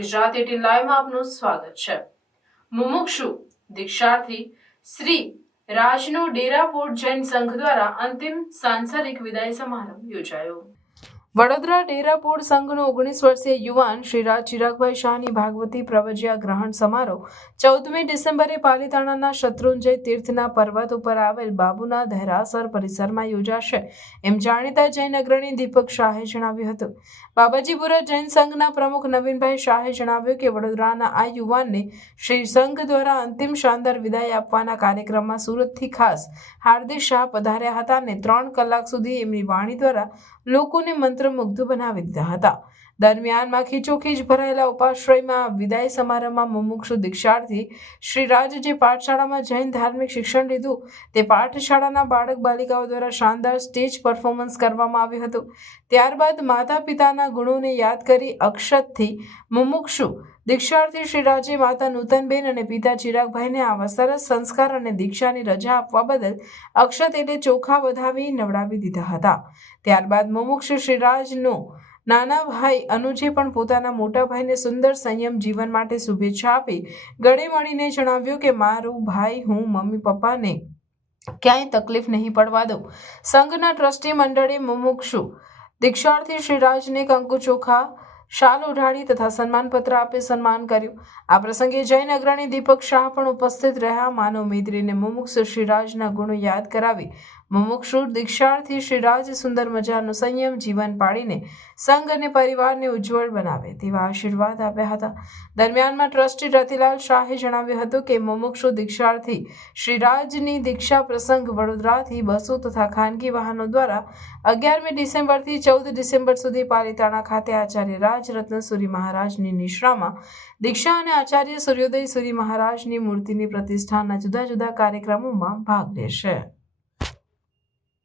ગુજરાત 18 લાઈવમાં આપનું સ્વાગત છે। મુમુક્ષુ દીક્ષાર્થી શ્રી રાજનો ડેરાપોર્ટ જૈન સંઘ દ્વારા અંતિમ સાંસારિક વિદાય સમારંભ યોજાયો। વડોદરા ડેરાપોર્ટ સંઘનો 19 વર્ષીય યુવાન શ્રી રાજ ચિરાગભાઈ શાહની ભાગવતી પ્રવજ્યા ગ્રહણ સમારોહ 14મી ડિસેમ્બરે પાલીતાણાના શત્રુંજય તીર્થના પર્વત ઉપર આવેલ બાબુના દહેરાસર પરિસરમાં યોજાશે એમ જાણીતા જૈન અગ્રણી દીપક શાહે જણાવ્યું હતું। બાબાજીપુરા જૈન સંઘના પ્રમુખ નવીનભાઈ શાહે જણાવ્યું કે વડોદરાના આ યુવાનને શ્રી સંઘ દ્વારા અંતિમ શાનદાર વિદાય આપવાના કાર્યક્રમમાં સુરતથી ખાસ હાર્દિક શાહ પધાર્યા હતા અને 3 કલાક સુધી એમની વાણી દ્વારા લોકોને મંત્રમુગ્ધ બનાવી દીધા હતા। દરમિયાનમાં ખીચોખીચ ભરાયેલા ઉપાશ્રયમાં વિદાય સમારંભમાં મુમુક્ષુ દીક્ષાર્થી શ્રી રાજ જે પાઠશાળામાં જૈન ધાર્મિક શિક્ષણ લીધું તે પાઠશાળાના બાળક બાલિકાઓ દ્વારા શાનદાર સ્ટેજ પરફોર્મન્સ કરવામાં આવ્યું હતું। ત્યારબાદ માતા પિતાના ગુણોને યાદ કરી અક્ષતથી મુમુક્ષુ દીક્ષાર્થી શ્રી રાજે માતા નૂતનબેન અને પિતા ચિરાગભાઈને આવા સરસ સંસ્કાર અને દીક્ષાની રજા આપવા બદલ અક્ષત એટલે ચોખા વધાવી નવડાવી દીધા હતા। ત્યારબાદ મુમુક્ષુ શ્રી રાજનો નાના ભાઈ અનુજે પણ પોતાના મોટા ભાઈને સુંદર સંયમ જીવન માટે શુભેચ્છા આપી ગળે મળીને જણાવ્યું કે મારું ભાઈ હું મમ્મી પપ્પાને ક્યાંય તકલીફ નહીં પડવા દઉં। સંઘના ટ્રસ્ટી મંડળે મુમુક્ષુ દીક્ષાર્થી શ્રી રાજને કંકુ ચોખા શાલ ઓઢાડી તથા સન્માનપત્ર આપી સન્માન કર્યું। આ પ્રસંગે જૈન અગ્રણી દીપક શાહ પણ ઉપસ્થિત રહ્યા। માનવ મૈત્રીને મુમુક્ષુ શ્રી રાજના ગુણો યાદ કરાવી મુમુક્ષુ દીક્ષાર્થી શ્રી રાજ સુંદર મજાનું સંયમ જીવન પાડીને સંઘ અને પરિવારને ઉજ્જવળ બનાવે તેવા આશીર્વાદ આપ્યા હતા। દરમિયાનમાં ટ્રસ્ટી રતિલાલ શાહે જણાવ્યું હતું કે મુમુક્ષુ દીક્ષાર્થી શ્રી રાજની દીક્ષા પ્રસંગ વડોદરાથી બસો તથા ખાનગી વાહનો દ્વારા 11મી ડિસેમ્બરથી 14 ડિસેમ્બર સુધી પાલીતાણા ખાતે આચાર્ય રાજરત્ન સુરી મહારાજની નિશ્રામાં દીક્ષા અને આચાર્ય સૂર્યોદય સુરી મહારાજની મૂર્તિની પ્રતિષ્ઠાના જુદા જુદા કાર્યક્રમોમાં ભાગ લેશે।